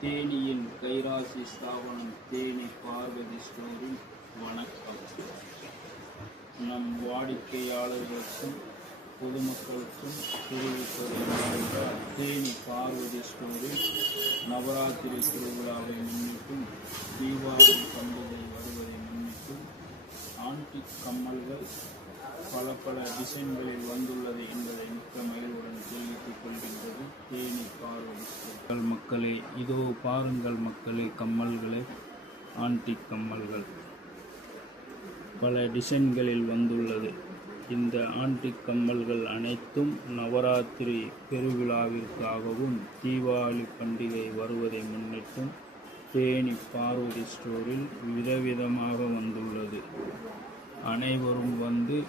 தேனியின் கைராசி ஸ்தாபனம் தேனி பார்வதி ஸ்டோரின் வணக்கம். நம் வாடிக்கையாளர்களுக்கும் பொதுமக்களுக்கும் தெரிவிப்பது தேனி பார்வதி ஸ்டோரில் நவராத்திரி திருவிழாவை முன்னிட்டும் தீபாவளி பண்டிகை வருவதை முன்னிட்டும் ஆன்டிக் கம்மல்கள் பல பல டிசைன்களில் வந்துள்ளது என்பதை மக்கள் மக்களே இதோ பாருங்கள் மக்களே கம்மல்களே ஆன்டிக் கம்மல்கள். பல டிசைன்களில் வந்துள்ளது. இந்த ஆன்டிக் கம்மல்கள் அனைத்தும் நவராத்திரி பெருவிழாவிற்காகவும் தீபாவளி பண்டிகை வருவதை முன்னிட்டும் தேனி பார்வதி ஸ்டோரில் விதவிதமாக வந்துள்ளது. அனைவரும் வந்து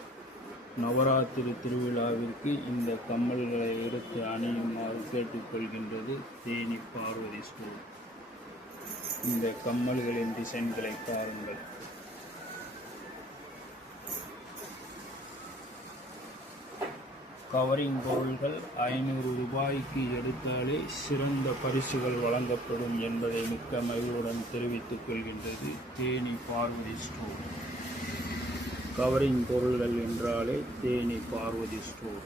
நவராத்திரி திருவிழாவிற்கு இந்த கம்மல்களை எடுத்து அணியுமாறு கேட்டுக்கொள்கின்றது தேனி பார்வதி ஸ்கூல். இந்த கம்மல்களின் டிசைன்களை பாருங்கள். கவரிங் பொருள்கள் ஐநூறு ரூபாய்க்கு எடுத்தாலே சிறந்த பரிசுகள் வழங்கப்படும் என்பதை மிக்க மகிழ்வுடன் தெரிவித்துக் கொள்கின்றது தேனி பார்வதி ஸ்டோர் கவரிங் பொருள்கள் என்றாலே தேனி பார்வதி ஸ்டோர்.